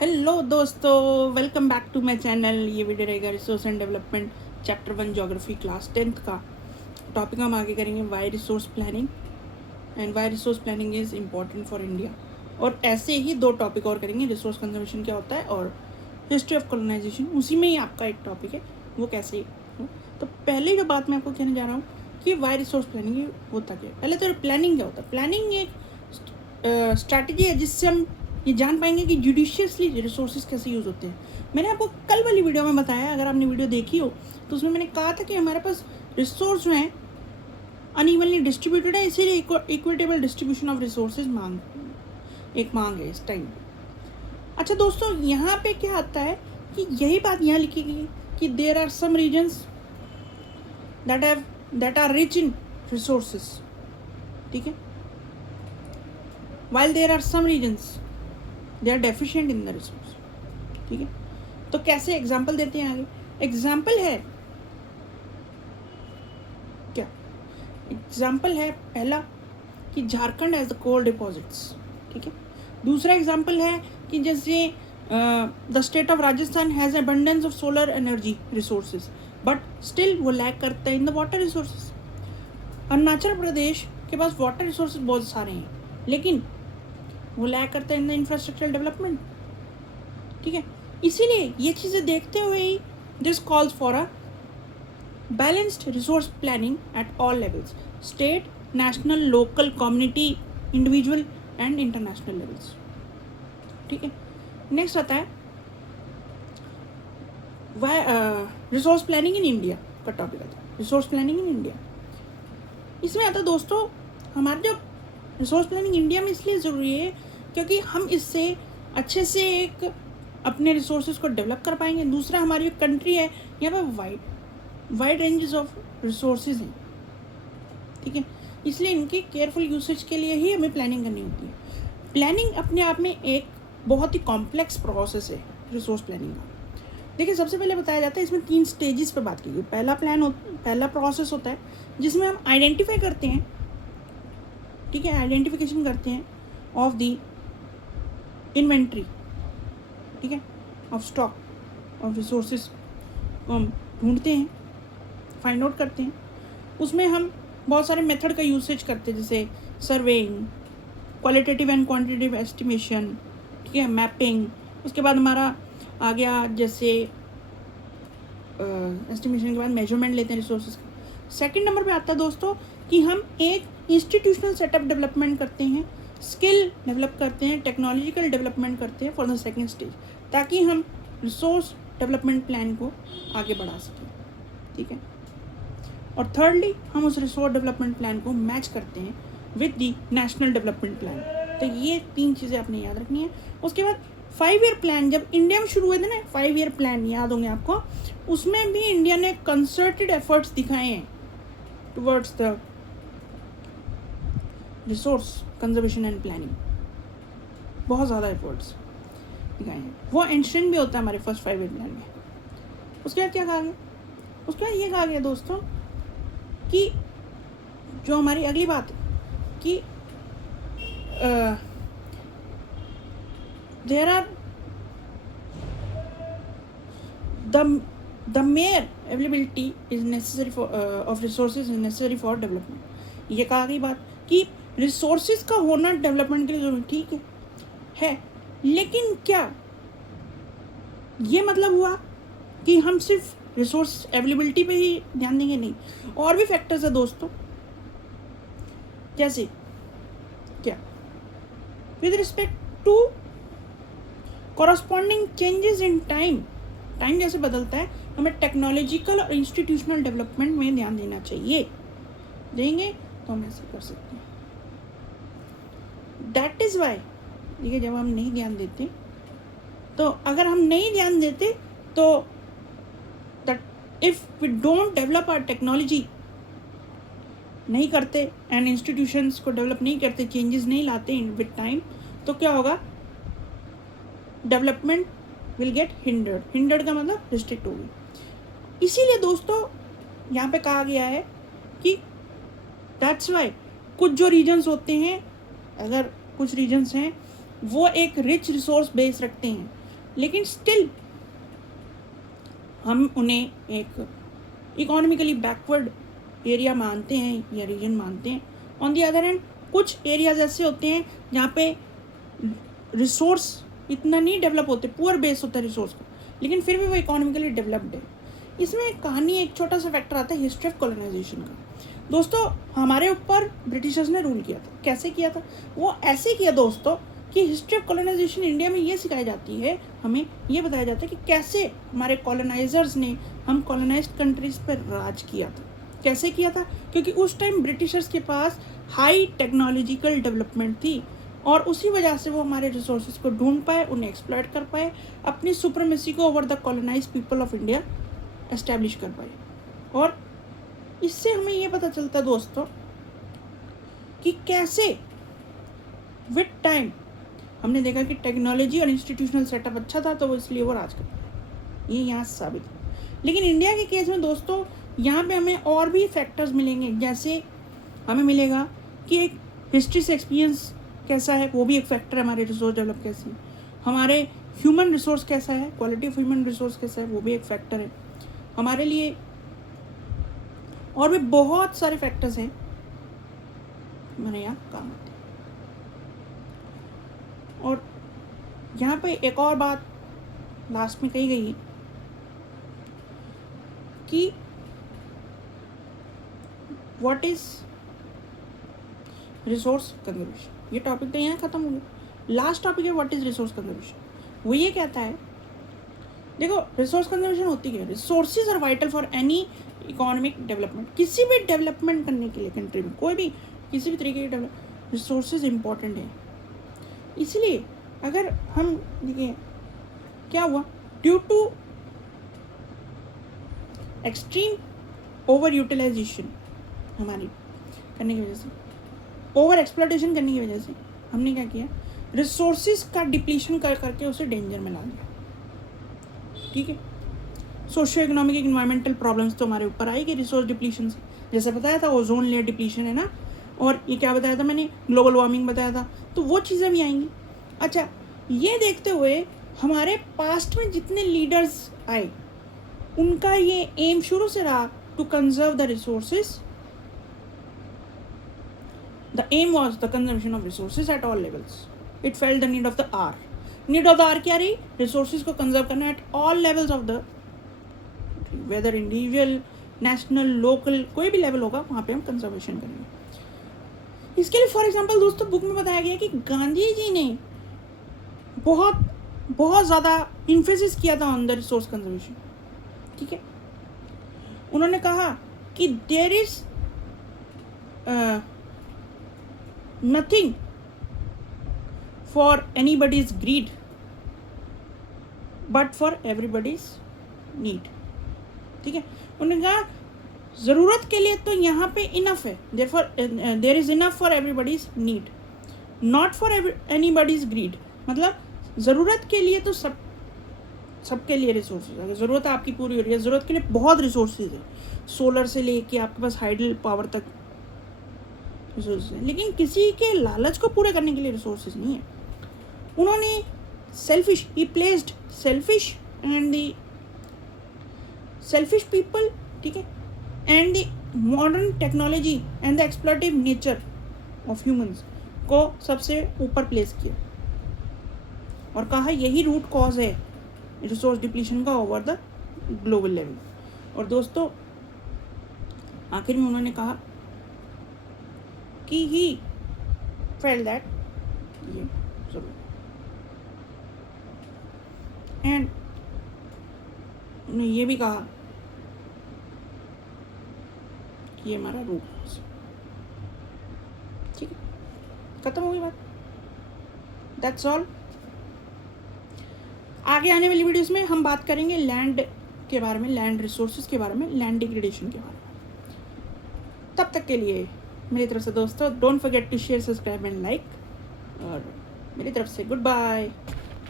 Hello दोस्तों, welcome back to my channel. ये video रहेगा resource and development chapter 1 geography class 10th का। Topic हम आगे करेंगे why resource planning and why resource planning is important for India. और ऐसे ही 2 टॉपिक और करेंगे, रिसोर्स कंजर्वेशन क्या होता है और हिस्ट्री ऑफ कॉलोनाइजेशन। उसी में ही आपका एक टॉपिक है वो कैसे हो। तो पहले जो बात मैं आपको कहने जा रहा हूँ कि वाई रिसोर्स प्लानिंग होता क्या है। पहले तो प्लानिंग क्या होता है। प्लानिंग एक स्ट्रैटेजी है जिससे हम ये जान पाएंगे कि जुडिशियसली रिसोर्सेज कैसे यूज़ होते हैं। मैंने आपको कल वाली वीडियो में बताया, अगर आपने वीडियो देखी हो तो उसमें मैंने कहा था कि हमारे पास रिसोर्स जो हैं अनइवनली डिस्ट्रीब्यूटेड है, इसीलिए इक्विटेबल डिस्ट्रीब्यूशन ऑफ रिसोर्सेज मांग है इस टाइम। अच्छा दोस्तों, यहाँ पे क्या आता है कि यही बात यहाँ लिखी गई कि there are some regions that are rich in resources, ठीक है, while there are some regions they are deficient in the resource, ठीक है। तो कैसे एग्जाम्पल देते हैं आगे। एग्जाम्पल है क्या, एग्जाम्पल है पहला कि Jharkhand has the coal deposits, ठीक है। दूसरा एग्जाम्पल है कि जैसे the state of Rajasthan has abundance of solar energy resources but still वो लैक करता है in the water resources. Arunachal Pradesh के पास वाटर रिसोर्सेज बहुत सारे हैं लेकिन वो लैक करता है इन द इंफ्रास्ट्रक्चरल डेवलपमेंट, ठीक है। इसीलिए ये चीज़ें देखते हुए ही this calls for a balanced resource planning at all levels, state, national, local, community, individual and international levels, ठीक है। नेक्स्ट आता है रिसोर्स प्लानिंग इन इंडिया का टॉपिक आता है, रिसोर्स प्लानिंग इन इंडिया। इसमें आता है दोस्तों हमारे जो रिसोर्स प्लानिंग इंडिया में इसलिए ज़रूरी है क्योंकि हम इससे अच्छे से एक अपने रिसोर्सेज को डेवलप कर पाएंगे। दूसरा, हमारी जो कंट्री है यहाँ पे वाइड रेंजेस ऑफ रिसोर्सेज हैं, ठीक है। इसलिए इनके केयरफुल यूसेज के लिए ही हमें प्लानिंग करनी होती है। प्लानिंग अपने आप में एक बहुत ही कॉम्प्लेक्स प्रोसेस है रिसोर्स प्लानिंग का। देखिए, सबसे पहले बताया जाता है इसमें 3 स्टेजेस पर बात की गई। पहला प्रोसेस होता है जिसमें हम आइडेंटिफाई करते हैं, ठीक है, आइडेंटिफिकेशन करते हैं ऑफ द इन्वेंट्री, ठीक है, ऑफ स्टॉक ऑफ रिसोर्सेज को हम ढूंढते हैं, फाइंड आउट करते हैं। उसमें हम बहुत सारे मेथड का यूसेज करते हैं जैसे surveying, qualitative and quantitative estimation, ठीक है, मैपिंग। उसके बाद हमारा आ गया जैसे एस्टिमेशन के बाद मेजरमेंट लेते हैं रिसोर्सेज का। सेकंड नंबर पे आता है दोस्तों कि हम एक इंस्टीट्यूशनल सेटअप डेवलपमेंट करते हैं, स्किल डेवलप करते हैं, टेक्नोलॉजिकल डेवलपमेंट करते हैं फॉर द सेकंड स्टेज, ताकि हम रिसोर्स डेवलपमेंट प्लान को आगे बढ़ा सकें, ठीक है। और थर्डली, हम उस रिसोर्स डेवलपमेंट प्लान को मैच करते हैं with the national development plan. तो ये 3 चीज़ें आपने याद रखनी है। उसके बाद 5 ईयर प्लान जब इंडिया में शुरू हुए थे ना, 5 ईयर प्लान याद होंगे आपको, उसमें भी इंडिया ने कंसर्टेड एफर्ट्स दिखाए हैं towards the resource conservation and planning. बहुत ज़्यादा एफर्ट्स दिखाए हैं, वो एंशन भी होता है हमारे फर्स्ट 5 ईयर प्लान में। उसके बाद क्या कहा गया, उसके बाद ये कहा गया दोस्तों कि जो हमारी अगली बात है कि there are the mere availability is necessary for of resources is necessary for development. ये कहा गई बात कि रिसोर्सेज का होना डेवलपमेंट के लिए जरूरी, ठीक है, लेकिन क्या ये मतलब हुआ कि हम सिर्फ रिसोर्स अवेलेबिलिटी पे ही ध्यान देंगे? नहीं, और भी फैक्टर्स है दोस्तों, जैसे क्या, with respect to corresponding changes in time जैसे बदलता है, हमें टेक्नोलॉजिकल और इंस्टीट्यूशनल डेवलपमेंट में ध्यान देना चाहिए। देंगे तो हम ऐसे कर सकते हैं। दैट इज़ वाई, देखिए, जब हम नहीं ध्यान देते तो अगर हम नहीं ध्यान देते तो that if we don't develop our technology, नहीं करते एंड इंस्टीट्यूशंस को डेवलप नहीं करते, चेंजेस नहीं लाते विद टाइम, तो क्या होगा, डेवलपमेंट विल गेट हिंडर्ड का मतलब रिस्ट्रिक्ट होगी। इसीलिए दोस्तों यहाँ पे कहा गया है कि दैट्स वाई कुछ जो रीजन्स होते हैं, अगर कुछ रीजन्स हैं वो एक रिच रिसोर्स बेस रखते हैं, लेकिन स्टिल हम उन्हें एक इकोनॉमिकली बैकवर्ड एरिया मानते हैं या रीजन मानते हैं। ऑन दी अदर हैंड कुछ एरियाज ऐसे होते हैं जहाँ पे रिसोर्स इतना नहीं डेवलप होते, पुअर बेस होता है रिसोर्स का, लेकिन फिर भी वो इकोनॉमिकली डेवलप्ड है। इसमें एक कहानी, एक छोटा सा फैक्टर आता है हिस्ट्री ऑफ कॉलोनाइजेशन का। दोस्तों हमारे ऊपर ब्रिटिशर्स ने रूल किया था। कैसे किया था? वो ऐसे किया दोस्तों कि हिस्ट्री ऑफ कॉलोनाइजेशन इंडिया में ये सिखाई जाती है, हमें ये बताया जाता है कि कैसे हमारे कॉलोनाइजर्स ने हम कॉलोनाइज्ड कंट्रीज़ पर राज किया था। कैसे किया था? क्योंकि उस टाइम ब्रिटिशर्स के पास हाई टेक्नोलॉजिकल डेवलपमेंट थी और उसी वजह से वो हमारे रिसोर्सेज को ढूंढ पाए, उन्हें एक्सप्लॉइट कर पाए, अपनी सुप्रीमेसी को over the colonise people of India establish कर पाए। और इससे हमें ये पता चलता दोस्तों कि कैसे विद टाइम हमने देखा कि टेक्नोलॉजी और इंस्टीट्यूशनल सेटअप अच्छा था, तो वो इसलिए वो राज कर पाए। ये यहाँ साबित है। लेकिन इंडिया के केस में दोस्तों यहाँ पे हमें और भी फैक्टर्स मिलेंगे। जैसे हमें मिलेगा कि एक हिस्ट्री से एक्सपीरियंस कैसा है, वो भी एक फैक्टर है हमारे रिसोर्स डेवलप कैसे, हमारे ह्यूमन रिसोर्स कैसा है, क्वालिटी ऑफ ह्यूमन रिसोर्स कैसा है, वो भी एक फैक्टर है हमारे लिए। और भी बहुत सारे फैक्टर्स हैं हमारे यहाँ काम आते हैं। और यहाँ पे एक और बात लास्ट में कही गई है कि व्हाट इज रिसोर्स कंजर्वेशन। ये टॉपिक तो यहाँ ख़त्म हो गया। लास्ट टॉपिक है व्हाट इज रिसोर्स कंजर्वेशन। वो ये कहता है, देखो रिसोर्स कंजर्वेशन होती क्या है? Resources are vital for any economic development. किसी भी डेवलपमेंट करने के लिए कंट्री में, कोई भी किसी भी तरीके के डेवलप, रिसोर्सेज इंपॉर्टेंट है। इसलिए अगर हम देखिए क्या हुआ, due to extreme over utilisation हमारी करने की वजह से, ओवर एक्सप्लॉयटेशन करने की वजह से हमने क्या किया, रिसोर्सेज का डिप्लीशन कर करके उसे डेंजर में ला दिया। ठीक है, सोशियो इकोनॉमिक इन्वायरमेंटल प्रॉब्लम्स तो हमारे ऊपर आएगी रिसोर्स डिप्लीशन से। जैसे बताया था ओजोन लेयर डिप्लीशन है ना, और ये क्या बताया था मैंने, ग्लोबल वार्मिंग बताया था, तो वो चीज़ें भी आएंगी। अच्छा, ये देखते हुए हमारे पास्ट में जितने लीडर्स आए उनका ये एम शुरू से रहा to conserve the resources. The aim was the conservation of resources at all levels. It felt the need of the hour. Need of the hour क्या रही? Resources को conserve करना at all levels of the, whether individual, national, local, कोई भी level होगा वहाँ पे हम conservation करेंगे। इसके लिए for example दोस्तों बुक में बताया गया कि गांधी जी ने बहुत ज़्यादा emphasis किया था on the resource conservation। ठीक है, उन्होंने कहा कि there is nothing for anybody's greed but for everybody's need। ठीक है, उन्होंने कहा ज़रूरत के लिए तो यहाँ पे इनफ है, therefore there is enough for everybody's need, not for anybody's greed। मतलब ज़रूरत के लिए तो सबके लिए रिसोर्सेज, अगर ज़रूरत आपकी पूरी हो रही है, ज़रूरत के लिए बहुत रिसोर्सेज है, सोलर से लेके आपके पास हाइडल पावर तक रिसोर्सेज है, लेकिन किसी के लालच को पूरे करने के लिए रिसोर्सेज नहीं है। उन्होंने selfish, he placed selfish and the selfish people, ठीक है, and the modern technology and the exploitative nature of humans को सबसे ऊपर प्लेस किया और कहा यही रूट कॉज है रिसोर्स डिप्लीशन का ओवर द ग्लोबल लेवल। और दोस्तों आखिर में उन्होंने कहा कि ही फेल्ट दैट ये जरूर, एंड उन्होंने ये भी कहा कि ये हमारा रूट कॉज। ठीक है, खत्म हो गई बात, दैट्स ऑल। आगे आने वाली वीडियोस में हम बात करेंगे लैंड के बारे में, लैंड रिसोर्सेज के बारे में, लैंड डिग्रेडेशन के बारे में। तब तक के लिए मेरी तरफ से दोस्तों don't forget to share, subscribe and like, और मेरी तरफ से गुड बाय।